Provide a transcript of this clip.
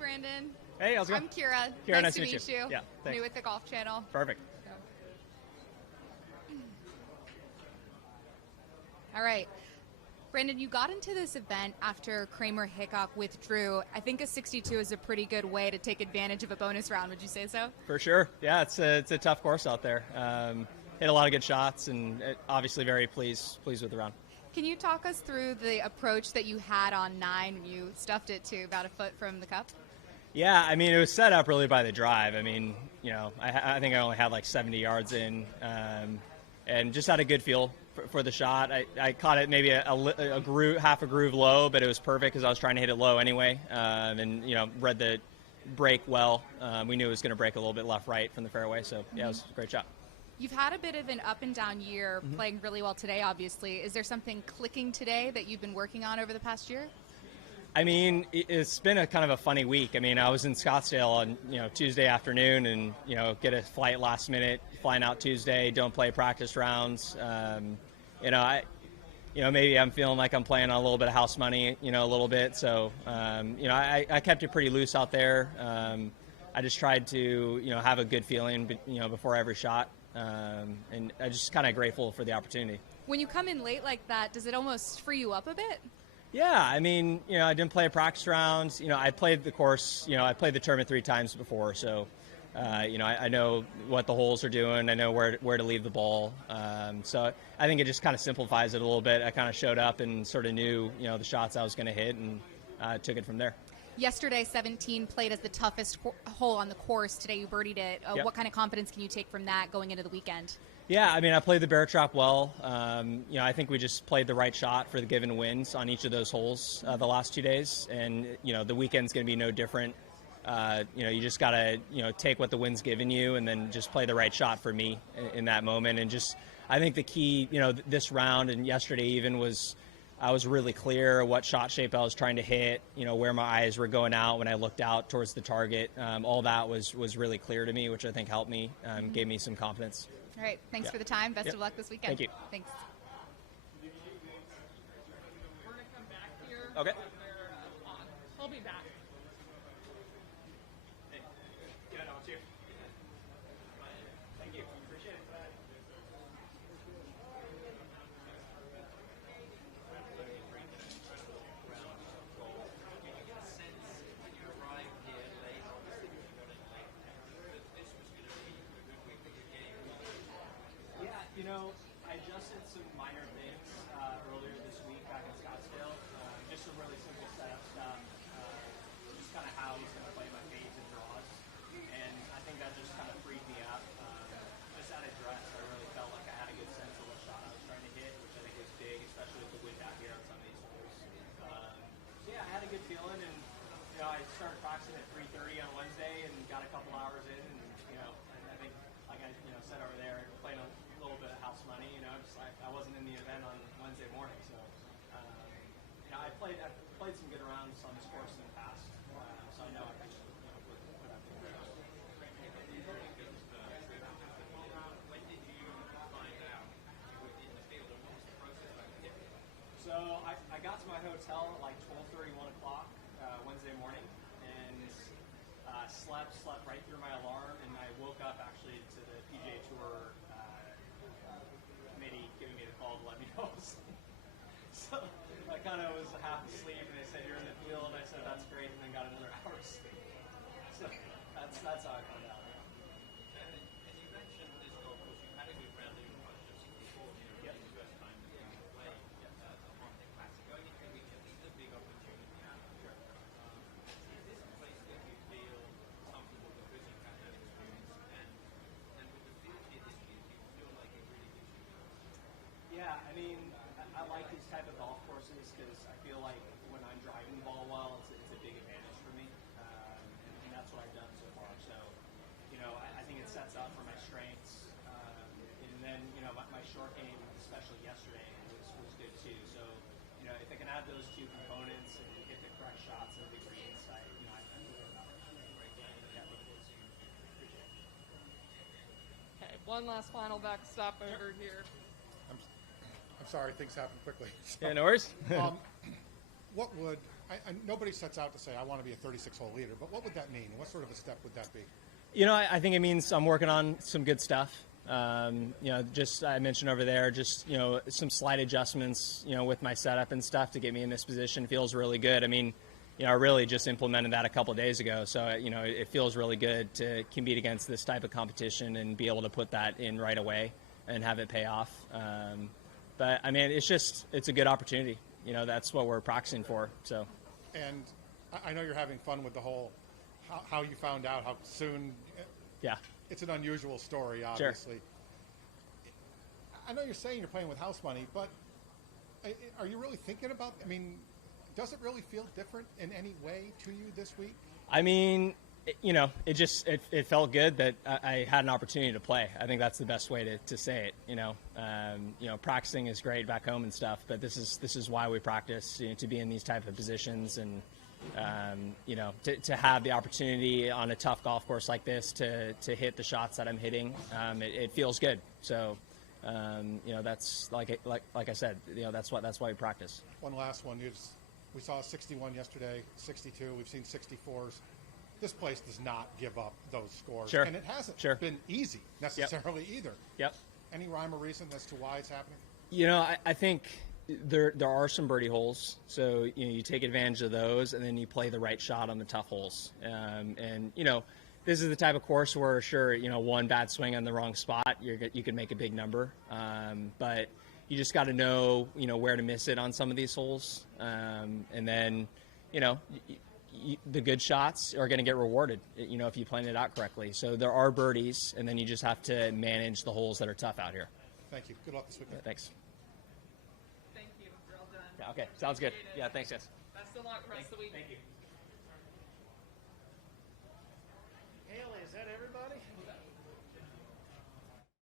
Brandon. Hey, how's it going? I'm Kira. Kira, nice to meet you. Yeah, thanks. New with the Golf Channel. Perfect. All right. Brandon, you got into this event after Kramer Hickok withdrew. I think a 62 is a pretty good way to take advantage of a bonus round. Would you say so? For sure. Yeah, it's a tough course out there. Hit a lot of good shots, and obviously very pleased with the round. Can you talk us through the approach that you had on 9 when you stuffed it to about a foot from the cup? Yeah, I mean, it was set up really by the drive. I mean, I think I only had like 70 yards in, and just had a good feel for the shot. I caught it maybe a groove, half a groove low, but it was perfect because I was trying to hit it low anyway, and read the break well. We knew it was going to break a little bit left-right from the fairway, so yeah, it was a great shot. You've had a bit of an up and down year, playing really well today, obviously. Is there something clicking today that you've been working on over the past year? I mean, it's been a kind of a funny week. I mean, I was in Scottsdale on Tuesday afternoon, and get a flight last minute, flying out Tuesday, don't play practice rounds. Maybe I'm feeling like I'm playing on a little bit of house money, a little bit. So, I kept it pretty loose out there. I just tried to, have a good feeling, before every shot. And I'm just kind of grateful for the opportunity. When you come in late like that, does it almost free you up a bit? Yeah, I mean, I didn't play a practice round. I played the course. I played the tournament 3 times before, so I know what the holes are doing. I know where to leave the ball. So I think it just kind of simplifies it a little bit. I kind of showed up and sort of knew the shots I was going to hit, and took it from there. Yesterday, 17 played as the toughest hole on the course. Today, you birdied it. Yep. What kind of confidence can you take from that going into the weekend? Yeah, I mean, I played the bear trap well. I think we just played the right shot for the given wins on each of those holes the last 2 days, and the weekend's going to be no different. You just got to take what the wind's given you, and then just play the right shot for me in that moment. And just, I think the key, this round and yesterday even was, I was really clear what shot shape I was trying to hit, where my eyes were going out when I looked out towards the target. All that was really clear to me, which I think helped me, gave me some confidence. All right. Thanks for the time. Best of luck this weekend. Thank you. Thanks. We're going to come back here. Okay. I'll be back. Thank you. Appreciate it. I adjusted some minor things earlier this week back in Scottsdale. Just some really simple setup stuff. Just kind of how he's going to play my fades and draws. And I think that just kind of freed me up. Just at address, I really felt like I had a good sense of what shot I was trying to hit, which I think was big, especially with the wind out here on some of these holes. I had a good feeling, and I started practicing at 3:30 on Wednesday and got a couple hours in, and and I think, like I said over there, playing a little bit of house money. Just like I wasn't in the event on Wednesday morning, so I've played some good rounds on this course in the past, so I know I can put up good rounds. So I got to my hotel at like 12:30, 1 o'clock Wednesday morning, and slept right through my alarm, and I woke up actually to the PGA Tour committee giving me the call to let me know. So I kind of was half asleep, and they said, "You're in the field," and I said, "That's great," and then got another hour of sleep. So that's how I found out. And you mentioned this golf course. You had a good round in front of 64 here. Yep. The first time that you played the Monte Classic. Going into the weekend, this is a big opportunity. Is this a place that you feel comfortable because you've had that experience? And with the field here this year, do you feel like it really gives you a Yeah, I mean, I like these type of golf courses because I feel like when I'm driving the ball well, it's a big advantage for me, and that's what I've done so far. So, I think it sets up for my strengths, and then my short game, especially yesterday, was good too. So, if I can add those two components and get the correct shots and the great insight, I feel good about it. Yeah, appreciate it. Okay, one last final backstop over here. I'm sorry, things happen quickly. Yeah, no worries. What would nobody sets out to say, I want to be a 36-hole leader, but what would that mean? What sort of a step would that be? You know, I think it means I'm working on some good stuff. You know, just I mentioned over there, just, you know, some slight adjustments, you know, with my setup and stuff to get me in this position feels really good. I mean, you know, I really just implemented that a couple of days ago. So, you know, it feels really good to compete against this type of competition and be able to put that in right away and have it pay off. But, I mean, it's a good opportunity. You know, that's what we're practicing for. So. And I know you're having fun with the whole how you found out, how soon. Yeah. It's an unusual story, obviously. Sure. I know you're saying you're playing with house money, but are you really thinking about, I mean, does it really feel different in any way to you this week? I mean, you know, it felt good that I had an opportunity to play. I think that's the best way to say it. You know, practicing is great back home and stuff, but this is why we practice, you know, to be in these type of positions and you know, to have the opportunity on a tough golf course like this to hit the shots that I'm hitting, it feels good. So, you know, that's like I said, you know, that's why we practice. One last one. We saw a 61 yesterday, 62. We've seen 64s. This place does not give up those scores. Sure. And it hasn't been easy necessarily either. Yep. Any rhyme or reason as to why it's happening? You know, I think there are some birdie holes. So, you know, you take advantage of those and then you play the right shot on the tough holes. And, you know, this is the type of course where, sure, you know, one bad swing on the wrong spot, you can make a big number. But you just got to know, you know, where to miss it on some of these holes. And then, you know, the good shots are going to get rewarded, you know, if you plan it out correctly. So there are birdies, and then you just have to manage the holes that are tough out here. Thank you. Good luck this weekend. Yeah, thanks. Thank you. We're all done. Yeah, okay, sounds good. Appreciate it. Yeah, thanks, guys. Best of luck rest of the week. Thank you.